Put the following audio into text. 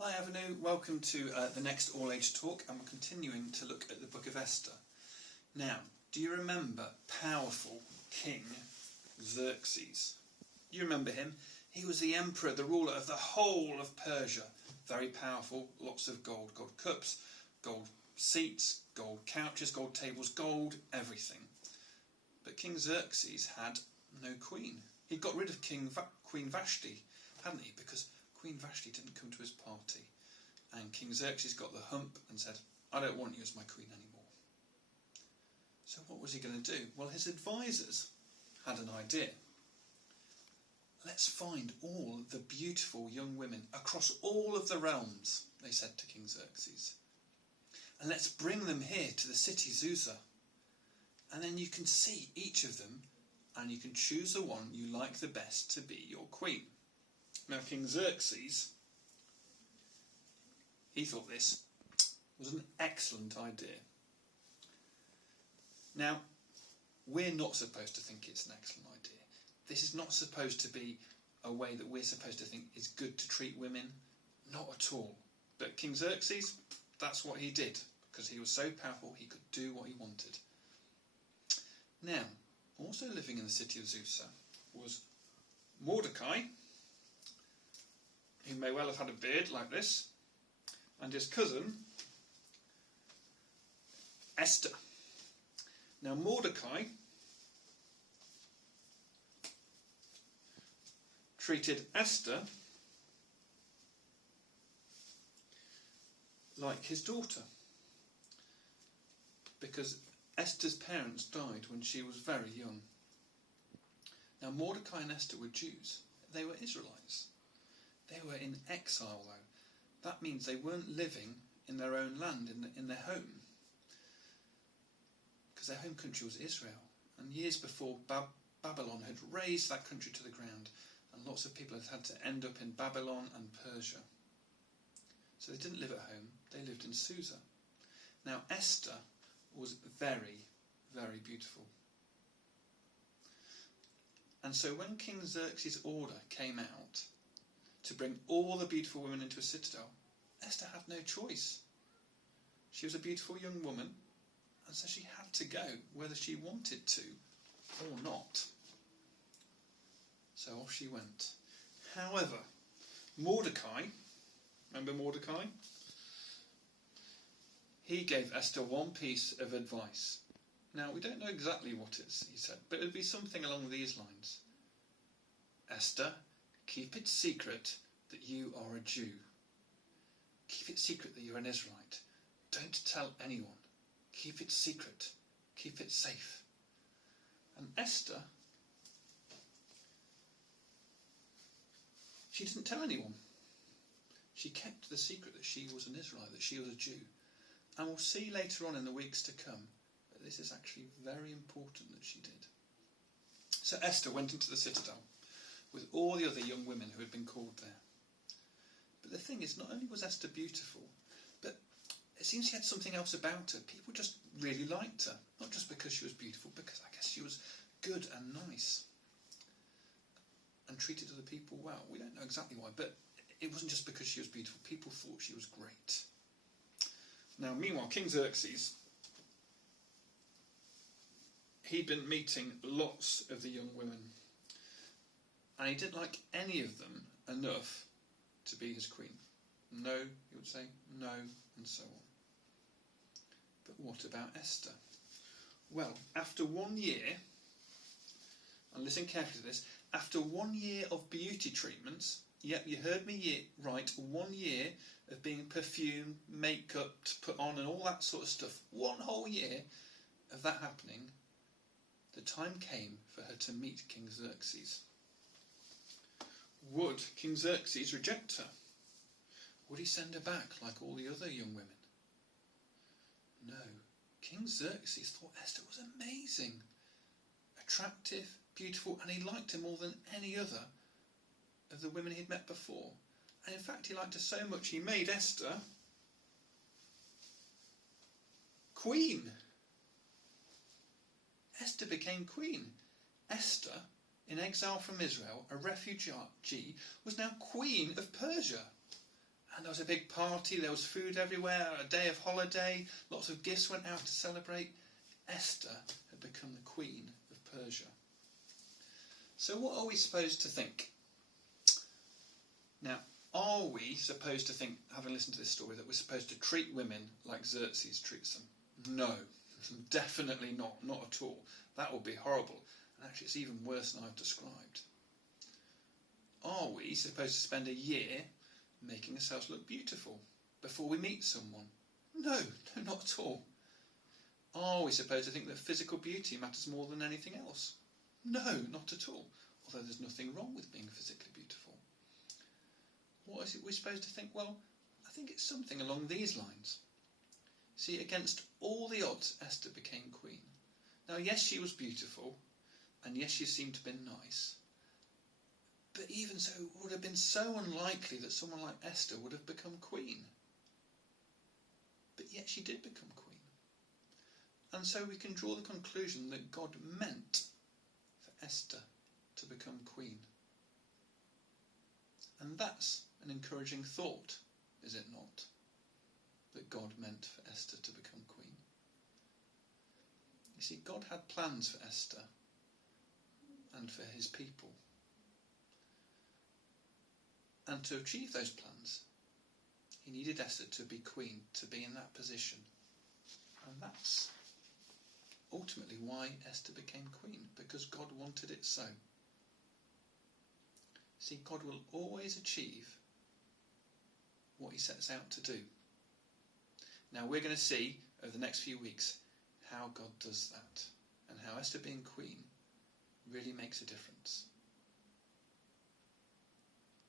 Hi Avenue, welcome to the next all-age talk, and we're continuing to look at the book of Esther. Now, do you remember powerful King Xerxes? You remember him? He was the emperor, the ruler of the whole of Persia. Very powerful, lots of gold cups, gold seats, gold couches, gold tables, gold everything. But King Xerxes had no queen. He got rid of Queen Vashti, hadn't he? Because Queen Vashti didn't come to his party, and King Xerxes got the hump and said, I don't want you as my queen anymore. So what was he going to do? Well, his advisors had an idea. Let's find all the beautiful young women across all of the realms, they said to King Xerxes, and let's bring them here to the city Susa, and then you can see each of them and you can choose the one you like the best to be your queen. Now, King Xerxes, he thought this was an excellent idea. Now, we're not supposed to think it's an excellent idea. This is not supposed to be a way that we're supposed to think is good to treat women. Not at all. But King Xerxes, that's what he did, because he was so powerful he could do what he wanted. Now, also living in the city of Susa was Mordecai, who may well have had a beard like this, and his cousin, Esther. Now, Mordecai treated Esther like his daughter, because Esther's parents died when she was very young. Now, Mordecai and Esther were Jews. They were Israelites. They were in exile, though. That means they weren't living in their own land, in their home. Because their home country was Israel. And years before, Babylon had razed that country to the ground, and lots of people had had to end up in Babylon and Persia. So they didn't live at home, they lived in Susa. Now, Esther was very, very beautiful. And so when King Xerxes' order came out to bring all the beautiful women into a citadel, Esther had no choice. She was a beautiful young woman, and so she had to go, whether she wanted to or not. So off she went. However, Mordecai, remember Mordecai? He gave Esther one piece of advice. Now, we don't know exactly what it is, he said, but it would be something along these lines. Esther, keep it secret that you are a Jew. Keep it secret that you're an Israelite. Don't tell anyone. Keep it secret. Keep it safe. And Esther, she didn't tell anyone. She kept the secret that she was an Israelite, that she was a Jew. And we'll see later on in the weeks to come that this is actually very important that she did. So Esther went into the citadel with all the other young women who had been called there. But the thing is, not only was Esther beautiful, but it seems she had something else about her. People just really liked her. Not just because she was beautiful, because I guess she was good and nice and treated other people well. We don't know exactly why, but it wasn't just because she was beautiful. People thought she was great. Now, meanwhile, King Xerxes, he'd been meeting lots of the young women, and he didn't like any of them enough to be his queen. No, he would say, no, and so on. But what about Esther? Well, after 1 year, and listen carefully to this, after 1 year of beauty treatments, yep, you heard me right, 1 year of being perfumed, makeup put on and all that sort of stuff, 1 whole year of that happening, the time came for her to meet King Xerxes. Would King Xerxes reject her? Would he send her back like all the other young women? No. King Xerxes thought Esther was amazing, attractive, beautiful, and he liked her more than any other of the women he'd met before. And in fact, he liked her so much he made Esther queen. Esther became queen. Esther, in exile from Israel, a refugee, was now queen of Persia. And there was a big party, there was food everywhere, a day of holiday, lots of gifts went out to celebrate. Esther had become the queen of Persia. So what are we supposed to think? Now, are we supposed to think, having listened to this story, that we're supposed to treat women like Xerxes treats them? No, definitely not at all. That would be horrible. And actually it's even worse than I've described. Are we supposed to spend a year making ourselves look beautiful before we meet someone? No, not at all. Are we supposed to think that physical beauty matters more than anything else? No, not at all. Although there's nothing wrong with being physically beautiful. What is it we're supposed to think? Well, I think it's something along these lines. See, against all the odds, Esther became queen. Now, yes, she was beautiful, and yes, she seemed to have been nice. But even so, it would have been so unlikely that someone like Esther would have become queen. But yet she did become queen. And so we can draw the conclusion that God meant for Esther to become queen. And that's an encouraging thought, is it not? That God meant for Esther to become queen. You see, God had plans for Esther and for his people. And to achieve those plans, he needed Esther to be queen, to be in that position. And that's ultimately why Esther became queen, because God wanted it so. See, God will always achieve what he sets out to do. Now we're going to see over the next few weeks how God does that, and how Esther being queen really makes a difference.